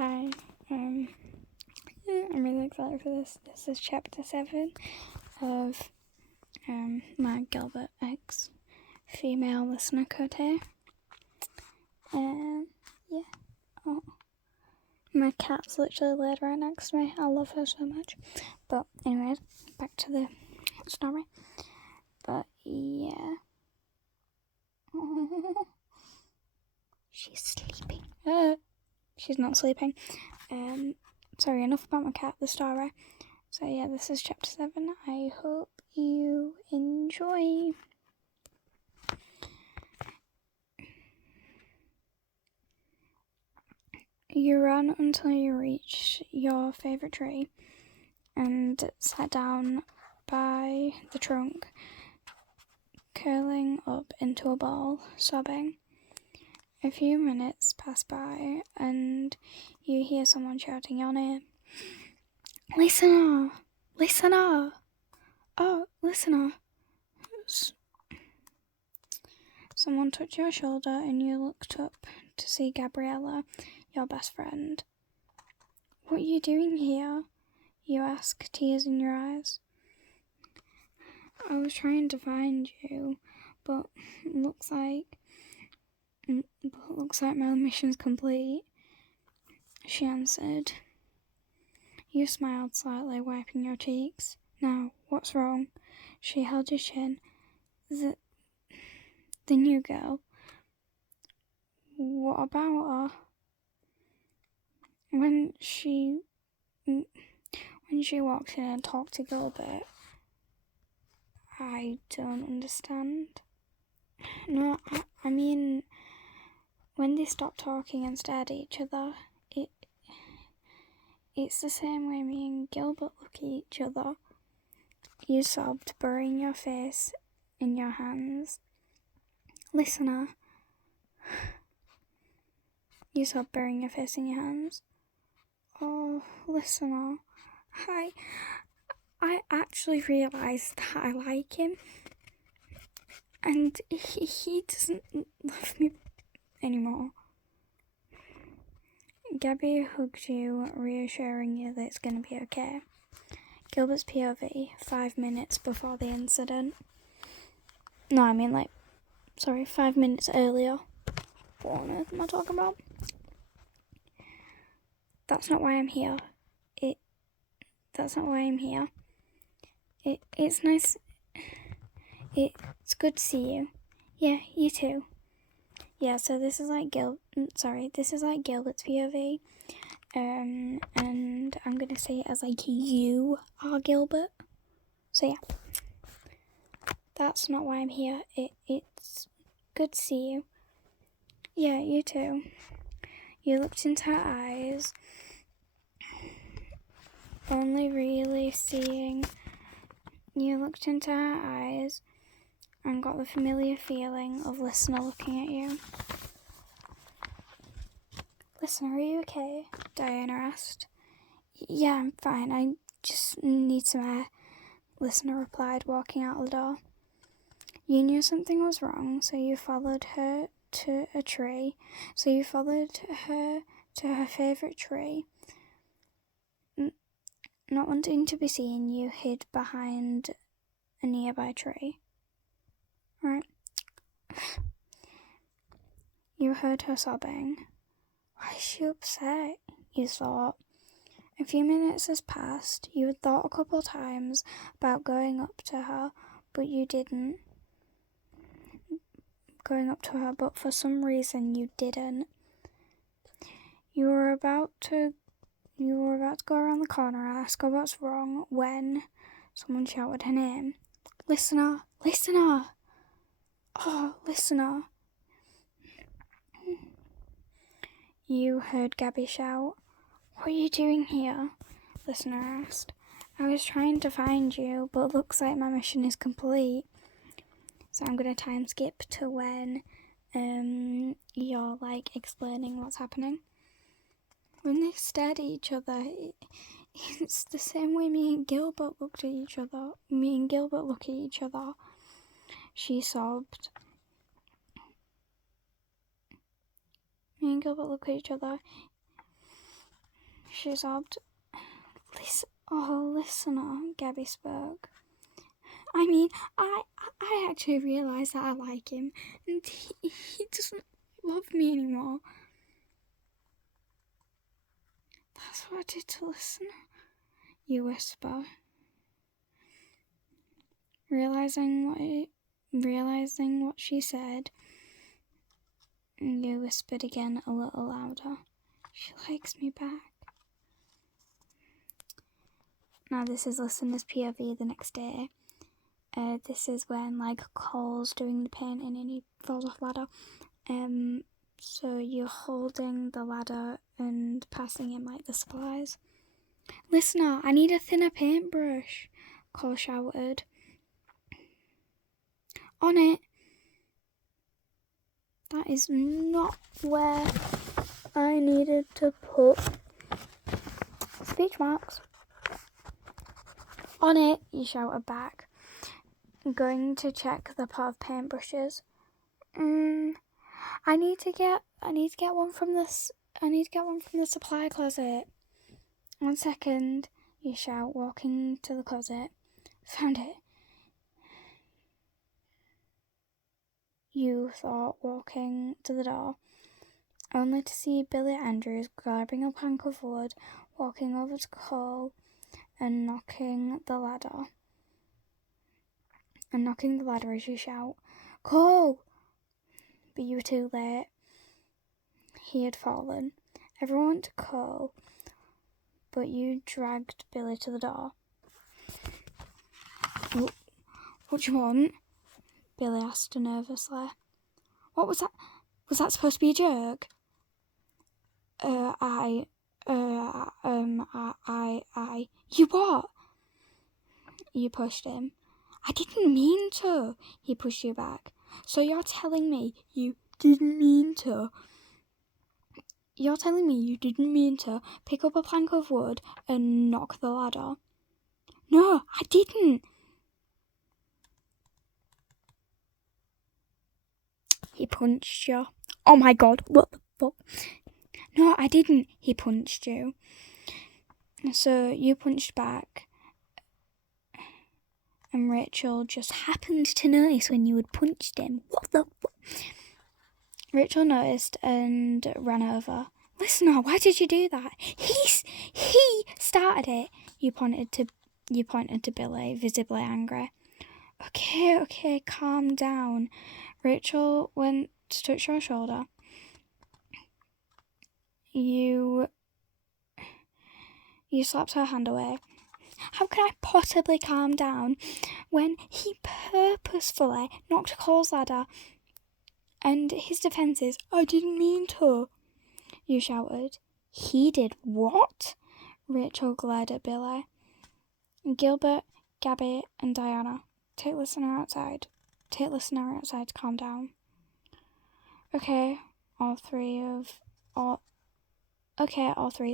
Hi, I'm really excited for this. This is chapter 7 of my Gilbert X female listener cote. Yeah. Oh, my cat's literally laid right next to me. I love her so much. But anyways, back to the story. But yeah. She's sleeping. She's not sleeping. Sorry, enough about my cat, the story. So yeah, this is chapter 7. I hope you enjoy. You ran until you reached your favourite tree and sat down by the trunk, curling up into a ball, sobbing. A few minutes pass by and you hear someone shouting your name. Listener! Listener! Oh, listener! Someone touched your shoulder and you looked up to see Gabriella, your best friend. What are you doing here? You ask, tears in your eyes. I was trying to find you, but looks like my mission's complete, she answered. You smiled slightly, wiping your cheeks. Now, what's wrong? She held your chin. The new girl. What about her? When she walked in and talked to Gilbert, I don't understand. No, I mean, when they stopped talking and stared at each other, it's the same way me and Gilbert look at each other. You sobbed, burying your face in your hands. Listener. You sobbed, burying your face in your hands. Oh, listener. I actually realised that I like him. And he doesn't love me anymore. Gabby hugged you, reassuring you that it's going to be okay. Gilbert's POV, 5 minutes before the incident. No, I mean 5 minutes earlier. What on earth am I talking about? That's not why I'm here. That's not why I'm here. It's nice. It's good to see you. Yeah, you too. Yeah, so this is like Gilbert's POV. And I'm gonna say it as you are Gilbert. So yeah. That's not why I'm here. It's good to see you. Yeah, you too. You looked into her eyes, only really seeing. You looked into her eyes and got the familiar feeling of Listener looking at you. Listener, are you okay? Diana asked. Yeah, I'm fine. I just need some air, Listener replied, walking out the door. You knew something was wrong, so you followed her to a tree. So you followed her to her favourite tree. Not wanting to be seen, you hid behind a nearby tree. Right. You heard her sobbing. Why is she upset? You thought. A few minutes has passed. You had thought a couple times about going up to her, but you didn't. But for some reason you didn't. You were about to go around the corner and ask her what's wrong when someone shouted her name. Listener! Listener! Oh, Listener! You heard Gabby shout. What are you doing here? Listener asked. I was trying to find you, but looks like my mission is complete. So I'm going to time skip to when you're explaining what's happening. When they stared at each other, it's the same way me and Gilbert look at each other. She sobbed. Me and Gilbert look at each other. she sobbed. Listener, Gabby spoke. I mean, I actually realised that I like him, and he doesn't love me anymore. That's what I did to Listener, you whisper. Realising what she said, you whispered again a little louder. She likes me back. Now this is Listener's POV the next day. This is when Cole's doing the painting and he falls off ladder. So you're holding the ladder and passing him the supplies. Listener, I need a thinner paintbrush, Cole shouted. On it. That is not where I needed to put speech marks. On it, you shouted back, going to check the pot of paintbrushes. I need to get one from this. I need to get one from the supply closet. 1 second, you shout, walking to the closet. Found it. You thought, walking to the door, only to see Billy Andrews grabbing a plank of wood, walking over to Cole, and knocking the ladder as you shout, Cole! But you were too late. He had fallen. Everyone went to Cole, but you dragged Billy to the door. What do you want? Billy asked nervously. What was that? Was that supposed to be a joke? You what? You pushed him. I didn't mean to. He pushed you back. So you're telling me you didn't mean to? You're telling me you didn't mean to pick up a plank of wood and knock the ladder? No, I didn't. He punched you. Oh my God, what the fuck? No, I didn't. He punched you. So you punched back. And Rachel just happened to notice when you had punched him. What the fuck? Rachel noticed and ran over. Listener, why did you do that? He started it. You pointed to Billy, visibly angry. Okay, calm down. Rachel went to touch your shoulder. You slapped her hand away. How can I possibly calm down when he purposefully knocked Cole's ladder? And his defence is, I didn't mean to. You shouted. He did what? Rachel glared at Billy. Gilbert, Gabby, and Diana, take Listener outside. Take Listener outside to calm down. Okay, all three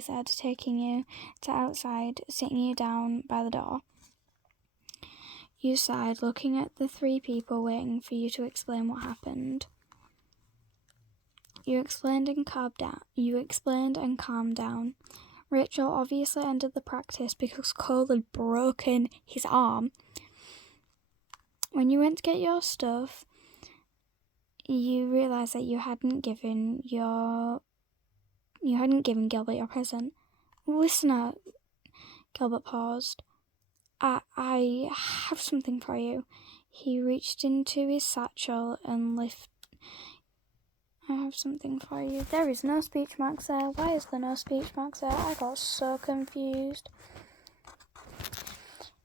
said, taking you to outside, sitting you down by the door. You sighed, looking at the 3 people waiting for you to explain what happened. You explained and calmed down. Rachel obviously ended the practice because Cole had broken his arm. When you went to get your stuff, you realised that you hadn't given Gilbert your present. Listener, Gilbert paused. I have something for you. He reached into his satchel and I have something for you. There is no speech marks there. Why is there no speech marks there? I got so confused.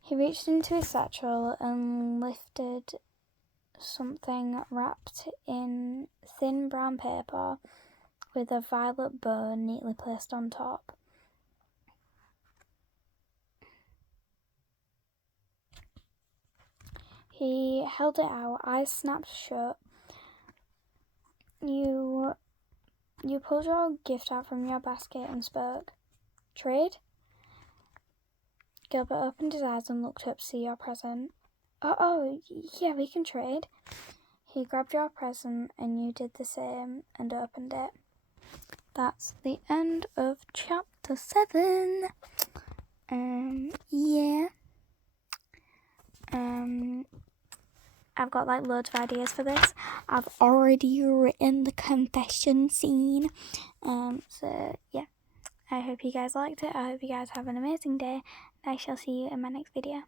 He reached into his satchel and lifted something wrapped in thin brown paper with a violet bow neatly placed on top. He held it out, eyes snapped shut. You pulled your gift out from your basket and spoke. Trade? Gilbert opened his eyes and looked up to see your present. Oh, yeah, we can trade. He grabbed your present and you did the same and opened it. That's the end of chapter chapter 7. Yeah. I've got like loads of ideas for this. I've already written the confession scene. So yeah, I hope you guys liked it. I hope you guys have an amazing day, and I shall see you in my next video.